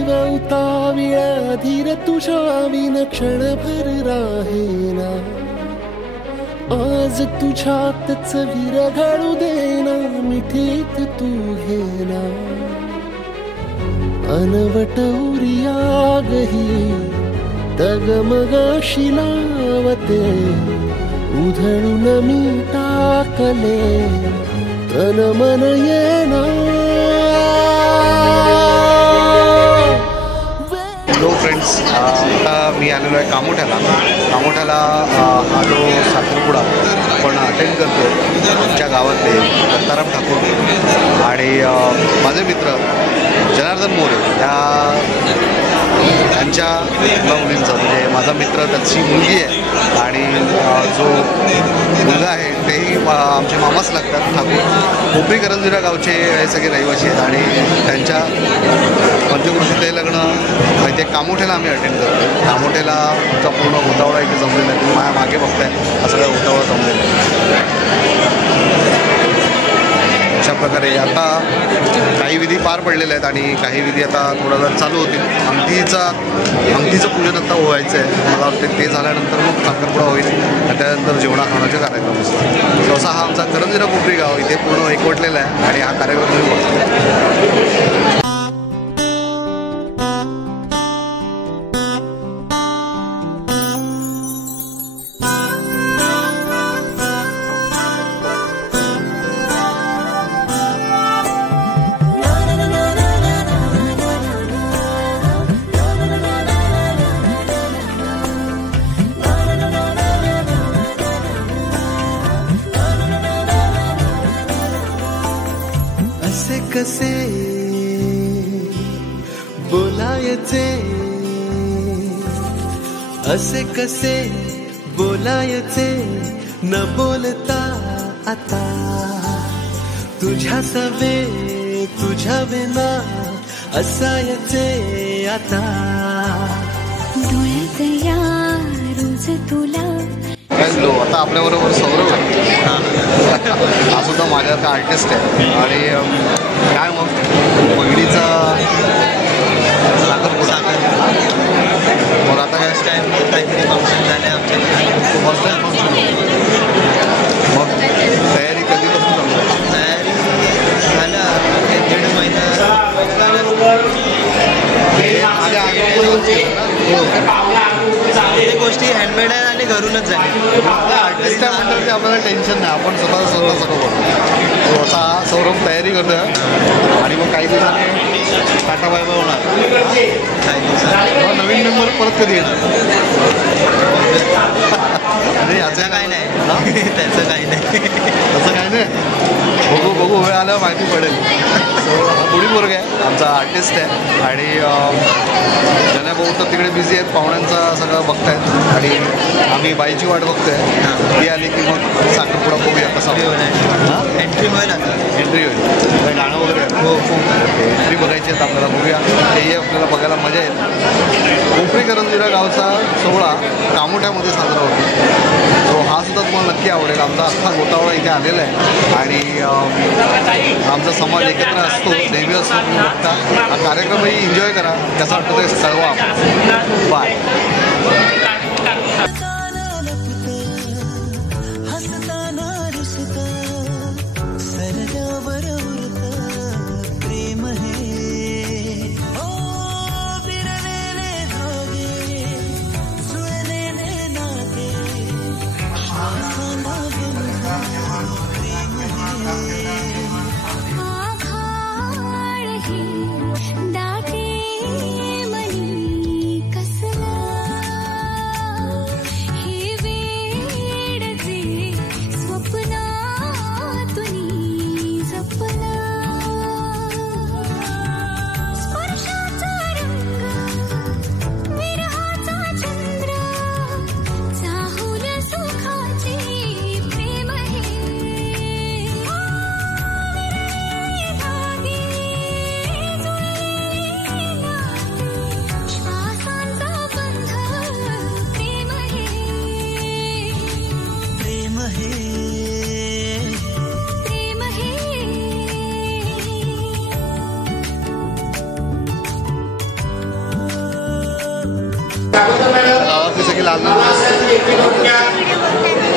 जीव उताविळा धीर तुझ्या विन क्षणभर राहेना. आज तुझ्यातच विरघळू देना मिठीत तू घेना. अनवट उरियागही तगमगाशी लावते उधळून मी टाकले तन मन येना. हॅलो फ्रेंड्स, आता मी आलेलो आहे कामोठ्याला आलो साखरपुडा आपण अटेंड करतो आमच्या गावातले दत्ताराम ठाकूर आणि माझे मित्र जनार्दन मोरे त्यांच्या मुलींचं, म्हणजे माझा मित्र त्याची मुलगी आहे आणि जो मुलगा आहे तेही आमचे मामाच लागतात. ठाकूर कोपरी करंजुरा गावचे हे सगळे रहिवासी आहेत आणि त्यांच्या पंचकृषी ते लग्न इथे कामोठ्याला आम्ही अटेंड करतो. कामोठ्याला आमचा पूर्ण उतावळा इथे जमलेला आहे. तुम्ही माझ्या मागे बघताय हा सगळा उतावळा जमलेला आहे. अशा प्रकारे आता काही विधी पार पडलेले आहेत आणि काही विधी आता थोडा वेळ चालू होतील. अंगठीचं पूजन आता व्हायचं आहे. मला वाटतं ते झाल्यानंतर मग साखरपुडा होईल आणि त्यानंतर जेवणा खाण्याचे कार्यक्रम असतात. so असा हा आमचा करंजुरा कोपरी गाव इथे पूर्ण एकवटलेला आहे आणि हा कार्यक्रम तुम्ही बघतो. कसे बोलायचे असे कसे बोलायचे न बोलता आता तुझ्या सवे तुझ्या विना असायचे आता. डोळ्यात या रोज तुला. हॅलो, आता आपल्याबरोबर सौरभ आहे. हा सुद्धा माझ्याचा आर्टिस्ट आहे आणि काय मग बहिणीचा साखरपुडा मग आता फर्स्ट टाईम काहीतरी फंक्शन झाले आमच्या फर्स्ट टाईम फंक्शन. मग तयारी कधीपासून चालू? तयारी झालं 1.5 महिना. प्रत्येक गोष्टी हँडमेड आहे आणि घरूनच झाली. आर्टिस्ट आहे म्हणजे आपल्याला टेन्शन नाही, आपण स्वतः सगळं करतो. असा सौरभ तयारी करतो आणि मग काही दिवसांनी टाटा बाय बाय होणार. काही दिवसांनी नवीन मेंबर परत कधी येणार? अरे याचं काही नाही, त्याचं काही नाही, तसं काही नाही. बघू वेळ आल्यावर माहिती पडेल. हा थोडी पोरग आहे, आमचा आर्टिस्ट आहे आणि ज्यांना भाऊ तर तिकडे बिझी आहेत, पाहुण्यांचा सगळं बघतायत आणि आम्ही बाईची वाट बघतोय. ती आली की मग साखरपुडा बघूया कसा एंट्री होईल. आता एंट्री होईल, गाणं वगैरे हो एंट्री बघायची आहेत आपल्याला. बघूया, तेही आपल्याला बघायला मजा येईल. कोपरी करंजुरा गावचा सोहळा कामोठ्यामध्ये साजरा होतो. तो हा सुद्धा तुम्हाला नक्की आवडेल. आमचा अख्खा गोतावळा इथे आलेला आहे आणि आमचा समाज एकत्र असतो, नेहमी असतो. तुम्ही बघता हा कार्यक्रमही एन्जॉय करा. कसा वाटतो ते कळवा. बाय. दाटे मनी कसला गावातली सगळी लाल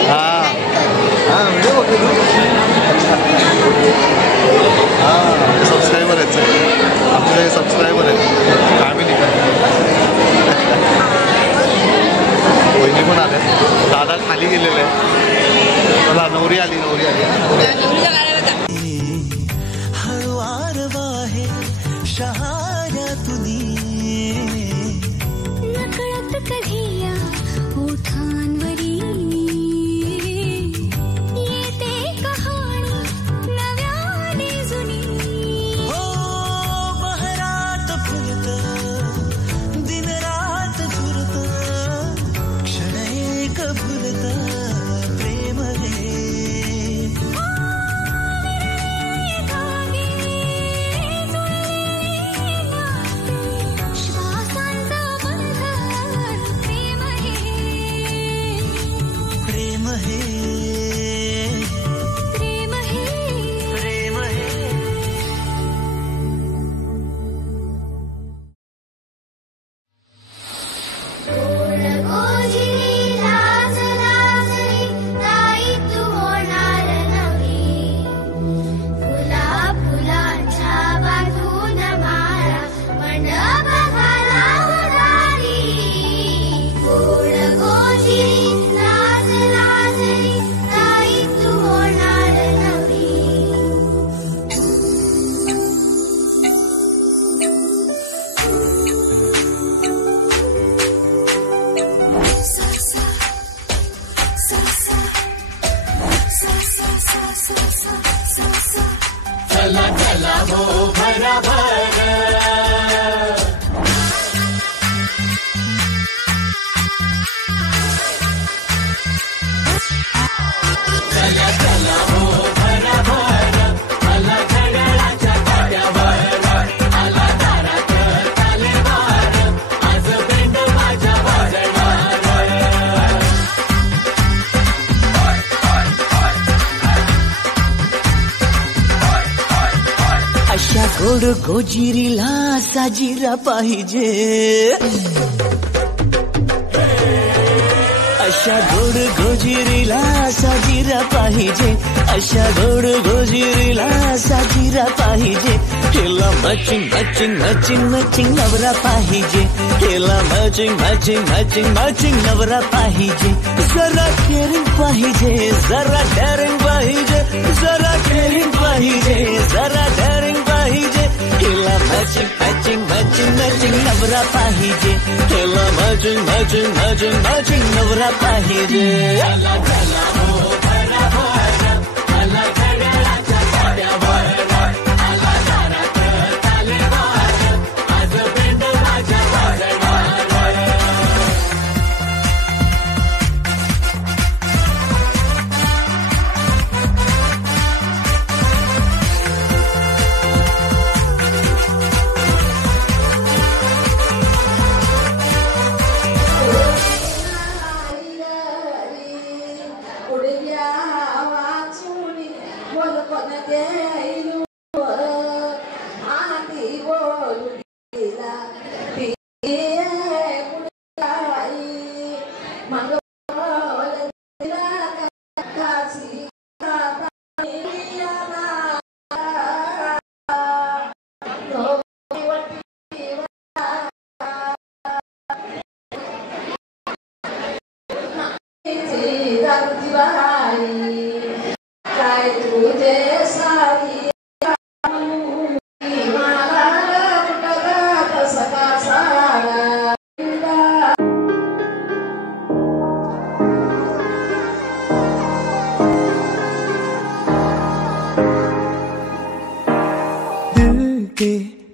हां हां व्हिडिओ बघते तू हां सबस्क्रायबर आहेत आमचे सबस्क्रायबर आहेत फॅमिली वहिनी पण आल्या दादा खाली गेलेले आहे मला नवरी आली हळुवार वाहे शहाऱ्या तुनी नकळत कधी या ओठांवरी येते कहाणी नव्याने जुनी हो बहरात फुलत दिन रात झुरत क्षण एक भुलत प्रेम रे श्वासांचा बंधन प्रेम हे प्रेम हे प्रेम हे अशा गोड गोजिरीला साजिरा पाहिजे अशा गोड गोजिरीला साजिरा पाहिजे अशा गोड गोजिरीला साजिरा पाहिजे केला मॅचिंग मॅचिंग मॅचिंग मॅचिंग नवरा पाहिजे केला मॅचिंग मॅचिंग मॅचिंग मॅचिंग नवरा पाहिजे जरा केअरिंग पाहिजे जरा डेअरिंग पाहिजे जरा केअरिंग पाहिजे जरा डेअरिंग पाहिजे केला मॅचिंग मॅचिंग मॅचिंग मॅचिंग नवरा पाहिजे केला मॅचिंग मॅचिंग मॅचिंग मॅचिंग नवरा पाहिजे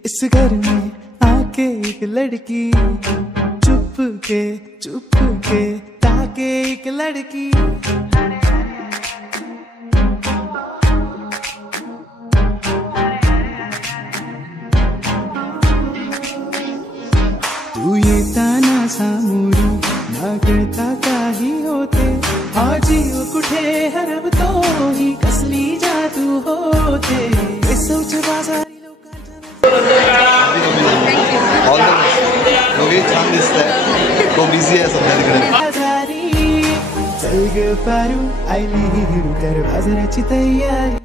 इस घर में आके एक लड़की चुप के ताके एक लड़की तू ये ताना सामोरी ना करता काही होते आजी कुठे हरवतो ही कसली जादू होते सौच बाजारी दोघे छान दिसत आहे बिझी आहे सध्या तिकडे. आजारी चल ग पारू आईली कर बाजाराची तयारी.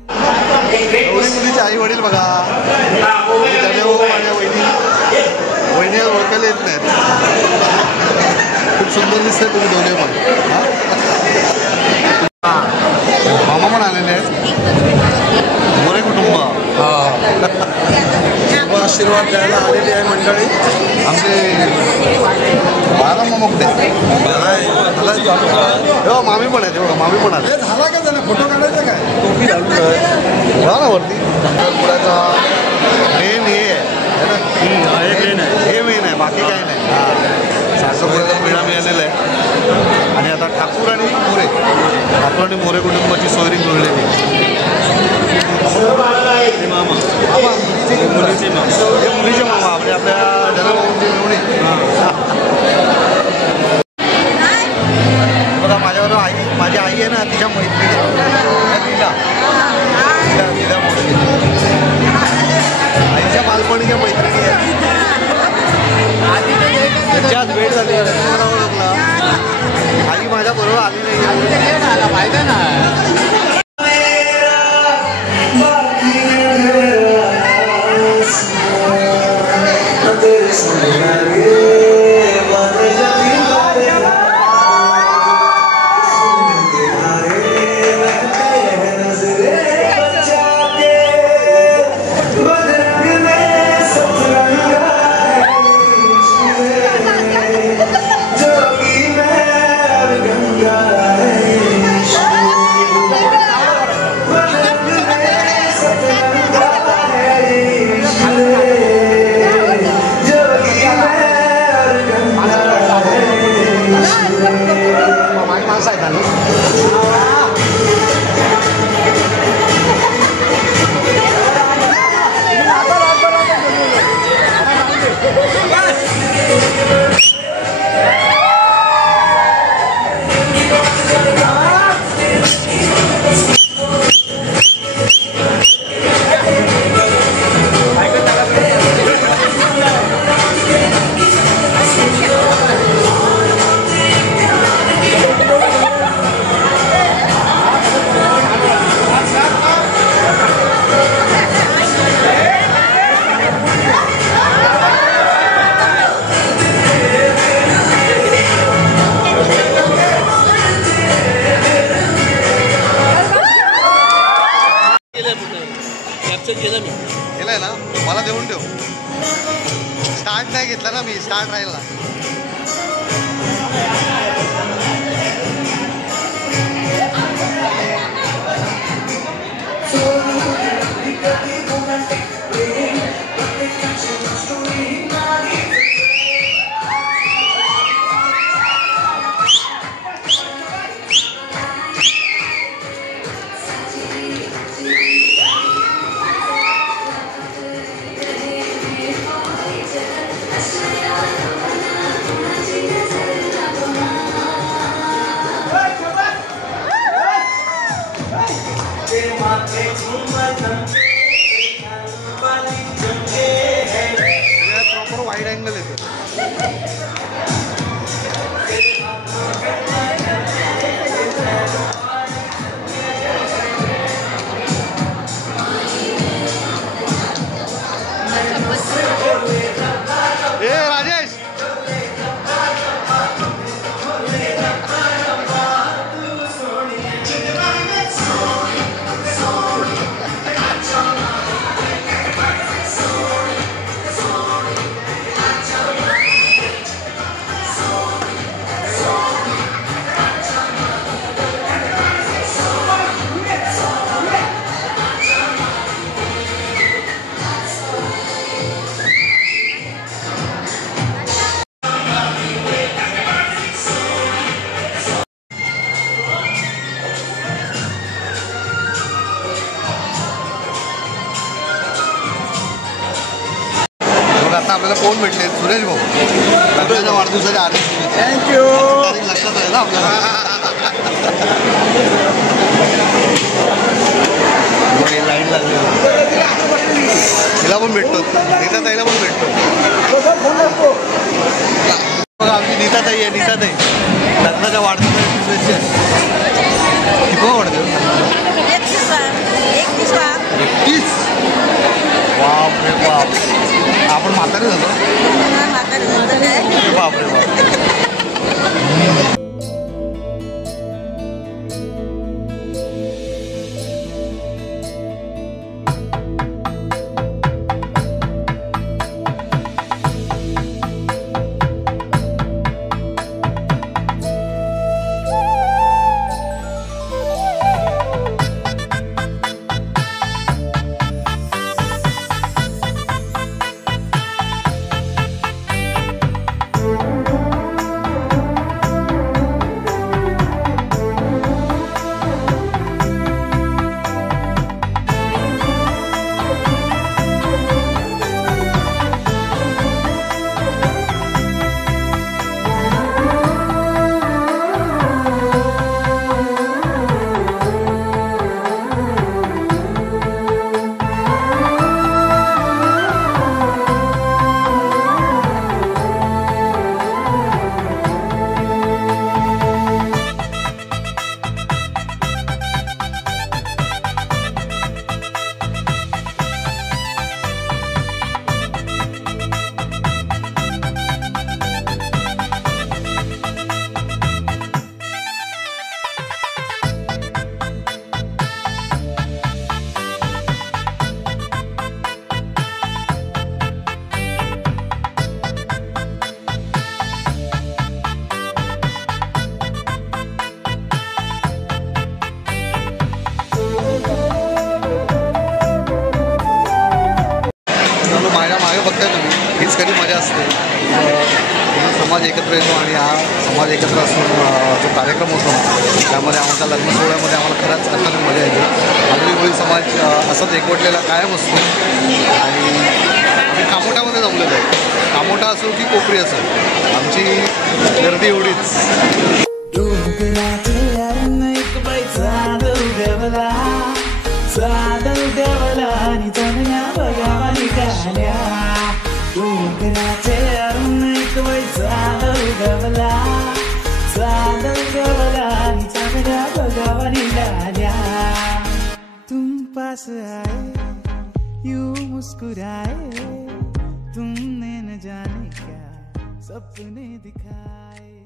गौरी मुलीचे आई वडील बघा. माझ्या वहिनी ओळखायला येत नाहीत. खूप सुंदर दिसतंय तुम्ही दोन्ही पण. मामा पण आलेले आहेत. मोरे कुटुंब आशीर्वाद द्यायला आलेली आहे मंडळी. आमचे बाळाराम मोगटे हो मामी पण आहेत. एवढं मामी पण आले. झाला का त्याला फोटो काढायचा काय टोपी घालून जा ना वरती. पुण्याचा मेन हे आहे ना. हे मेन आहे बाकी काही नाही. सासरपुड्याचा पेढा मिळालेला आहे. आणि आता ठाकूर आणि मोरे ठाकूर आणि मोरे कुटुंबाची सोयरी मिळलेली मुलीचे मामा म्हणजे आपल्या जनमाऊंची मिळवणी. बघा माझ्याबरोबर माझी आई आहे ना तिच्या मैत्रिणी आईच्या बालपणीच्या मैत्रिणी आहेत. त्याच्यात भेट झाली मला ओळखला. आई माझ्या बरोबर आली नाही पाहिजे ना. केलंय ना मला देऊन ठेव. स्टार्ट नाही घेतला ना मी. स्टार्ट राहिला. प्रॉपर वाईड अँगल येतो. राजेश आता आपल्याला कोण भेटले? सुरेश भाऊ. लग्नाच्या वाढदिवसाच्या आधी. थँक्यू. लक्षात आहे ना आपल्याला. लाईन लागली. तिला पण भेटतो. नीता ताईला पण भेटतो. बघा आमची नीता ताई ताई आहे, नीता ताई, लग्नाच्या वाढदिवसाच्या शुभेच्छा. किती वाढदिवस? 31. बाप रे बाप, आपण म्हातारे झालो. बाप रे बाप. बघताय तुम्ही, हीच खरी मजा असते. समाज एकत्र येतो आणि हा समाज एकत्र असून जो कार्यक्रम होतो त्यामध्ये आमच्या लग्न सोहळ्यामध्ये आम्हाला खरंच अर्थाने मजा येते. आगरी समाज असाच एकवटलेला कायम असतो आणि आम्ही कामोठ्यामध्ये जमलेलो आहे. कामोठा असो की कोपरी असो, आमची गर्दी एवढीच. तुम पास आए यूं मुस्कुराए, तुमने न जाने क्या सपने दिखाए.